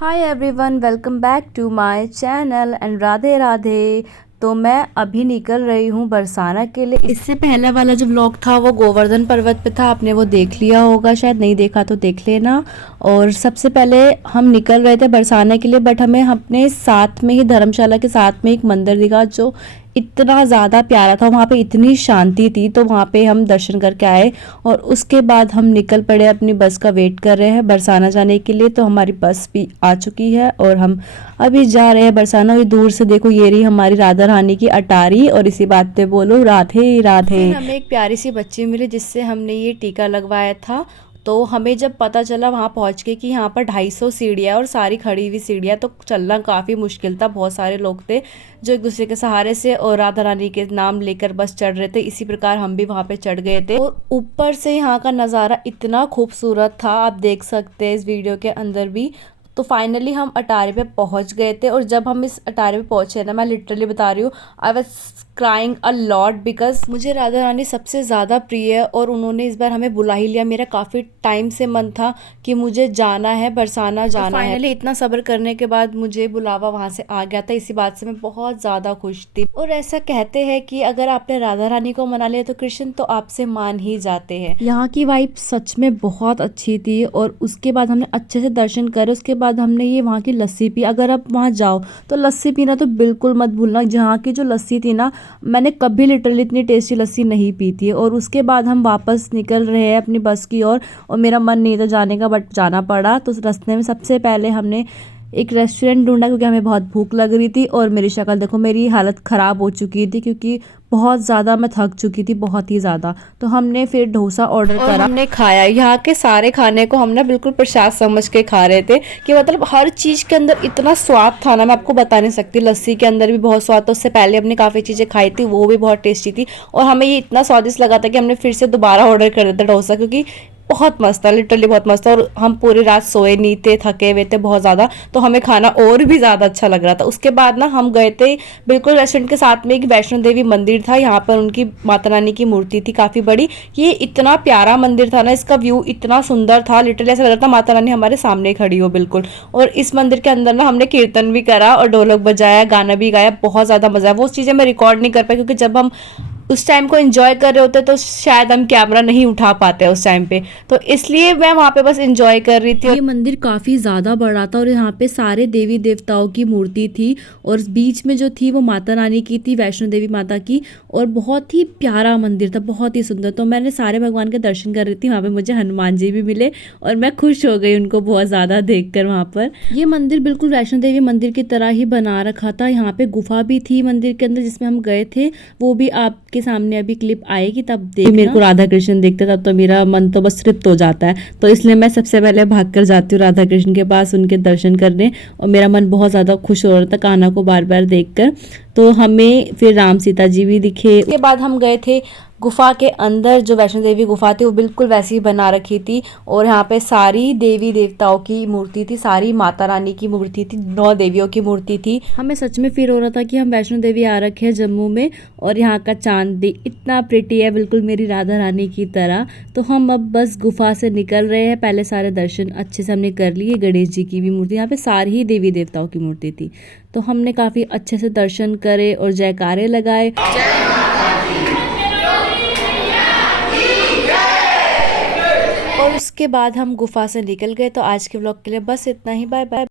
Hi everyone, welcome back to my channel and Radhe Radhe. तो मैं अभी निकल रही हूँ बरसाना के लिए। इससे पहला वाला जो व्लॉग था वो गोवर्धन पर्वत पे था, आपने वो देख लिया होगा, शायद नहीं देखा तो देख लेना। और सबसे पहले हम निकल रहे थे बरसाना के लिए, बट हमें अपने साथ में ही धर्मशाला के साथ में एक मंदिर दिखा जो इतना ज़्यादा प्यारा था। वहाँ पे इतनी शांति थी, तो वहाँ पे हम दर्शन करके आए और उसके बाद हम निकल पड़े, अपनी बस का वेट कर रहे हैं बरसाना जाने के लिए। तो हमारी बस भी आ चुकी है और हम अभी जा रहे हैं बरसाना। ये दूर से देखो, ये रही हमारी राधा रानी की अटारी, और इसी बात पे बोलो राधे राधे। हमें एक प्यारी सी बच्ची मिली जिससे हमने ये टीका लगवाया था। तो हमें जब पता चला वहाँ पहुँच के कि यहाँ पर 250 सीढ़ियाँ और सारी खड़ी हुई सीढ़ियाँ, तो चलना काफ़ी मुश्किल था। बहुत सारे लोग थे जो एक दूसरे के सहारे से और राधा रानी के नाम लेकर बस चढ़ रहे थे। इसी प्रकार हम भी वहाँ पे चढ़ गए थे और ऊपर से यहाँ का नज़ारा इतना खूबसूरत था, आप देख सकते हैं इस वीडियो के अंदर भी। तो फाइनली हम अटारी पे पहुंच गए थे, और जब हम इस अटारी पे पहुंचे ना, मैं लिटरली बता रही हूँ, I was crying a lot, because मुझे राधा रानी सबसे ज़्यादा प्रिय है और उन्होंने इस बार हमें बुला ही लिया। मेरा काफ़ी टाइम से मन था कि मुझे जाना है, बरसाना जाना है। फाइनली इतना सब्र करने के बाद मुझे बुलावा वहाँ से आ गया था। इसी बात से मैं बहुत ज़्यादा खुश थी। और ऐसा कहते हैं कि अगर आपने राधा रानी को मना लिया तो कृष्ण तो आपसे मान ही जाते हैं। यहाँ की वाइब सच में बहुत अच्छी थी। और उसके बाद हमने अच्छे से दर्शन करे, उसके बाद हमने ये वहाँ की लस्सी पी। अगर आप वहाँ जाओ तो लस्सी पीना तो बिल्कुल मत भूलना। जहाँ की जो लस्सी थी ना, मैंने कभी लिटरली इतनी टेस्टी लस्सी नहीं पी थी। और उसके बाद हम वापस निकल रहे हैं अपनी बस की ओर, और मेरा मन नहीं था जाने का, बट जाना पड़ा। तो रास्ते में सबसे पहले हमने एक रेस्टोरेंट ढूंढा क्योंकि हमें बहुत भूख लग रही थी। और मेरी शक्ल देखो, मेरी हालत ख़राब हो चुकी थी क्योंकि बहुत ज़्यादा मैं थक चुकी थी, बहुत ही ज़्यादा। तो हमने फिर डोसा ऑर्डर करा, हमने खाया। यहाँ के सारे खाने को हम ना बिल्कुल प्रसाद समझ के खा रहे थे कि मतलब हर चीज़ के अंदर इतना स्वाद था ना, मैं आपको बता नहीं सकती। लस्सी के अंदर भी बहुत स्वाद था। उससे पहले हमने काफ़ी चीज़ें खाई थी, वो भी बहुत टेस्टी थी। और हमें ये इतना स्वादिष्ट लगा था कि हमने फिर से दोबारा ऑर्डर कर दिया था डोसा, क्योंकि बहुत मस्त था, लिटरली बहुत मस्त था। और हम पूरी रात सोए नहीं थे, थके हुए थे बहुत ज़्यादा, तो हमें खाना और भी ज़्यादा अच्छा लग रहा था। उसके बाद ना हम गए थे बिल्कुल रेस्टोरेंट के साथ में एक वैष्णो देवी मंदिर था। यहाँ पर उनकी माता रानी की मूर्ति थी काफ़ी बड़ी। ये इतना प्यारा मंदिर था ना, इसका व्यू इतना सुंदर था, लिटरली ऐसा लग रहा था माता रानी हमारे सामने खड़ी हो बिल्कुल। और इस मंदिर के अंदर ना हमने कीर्तन भी करा और ढोलक बजाया, गाना भी गाया, बहुत ज़्यादा मज़ा आया। वो चीज़ें मैं रिकॉर्ड नहीं कर पाई क्योंकि जब हम उस टाइम को एंजॉय कर रहे होते तो शायद हम कैमरा नहीं उठा पाते उस टाइम पे, तो इसलिए मैं वहाँ पे बस एंजॉय कर रही थी। ये मंदिर काफ़ी ज़्यादा बड़ा था और यहाँ पे सारे देवी देवताओं की मूर्ति थी, और बीच में जो थी वो माता रानी की थी, वैष्णो देवी माता की। और बहुत ही प्यारा मंदिर था, बहुत ही सुंदर। तो मैंने सारे भगवान के दर्शन कर रही थी। वहाँ पे मुझे हनुमान जी भी मिले और मैं खुश हो गई उनको बहुत ज़्यादा देख कर। वहाँ पर ये मंदिर बिल्कुल वैष्णो देवी मंदिर की तरह ही बना रखा था। यहाँ पे गुफा भी थी मंदिर के अंदर जिसमें हम गए थे, वो भी आपके सामने अभी क्लिप आएगी तब देखना। मेरे को राधा कृष्ण देखते तब तो मेरा मन तो बस तृप्त हो जाता है, तो इसलिए मैं सबसे पहले भाग कर जाती हूँ राधा कृष्ण के पास उनके दर्शन करने। और मेरा मन बहुत ज़्यादा खुश हो रहा था कान्हा को बार बार देखकर। तो हमें फिर राम सीता जी भी दिखे। उसके बाद हम गए थे गुफा के अंदर। जो वैष्णो देवी गुफा थी वो बिल्कुल वैसी ही बना रखी थी, और यहाँ पे सारी देवी देवताओं की मूर्ति थी, सारी माता रानी की मूर्ति थी, 9 देवियों की मूर्ति थी। हमें सच में फील हो रहा था कि हम वैष्णो देवी आ रखे हैं जम्मू में। और यहाँ का चांद भी इतना प्रिटी है, बिल्कुल मेरी राधा रानी की तरह। तो हम अब बस गुफा से निकल रहे हैं। पहले सारे दर्शन अच्छे से हमने कर लिए। गणेश जी की भी मूर्ति, यहाँ पे सारी ही देवी देवताओं की मूर्ति थी। तो हमने काफ़ी अच्छे से दर्शन करे और जयकारे लगाए। और उसके बाद हम गुफा से निकल गए। तो आज के व्लॉग के लिए बस इतना ही। Bye bye.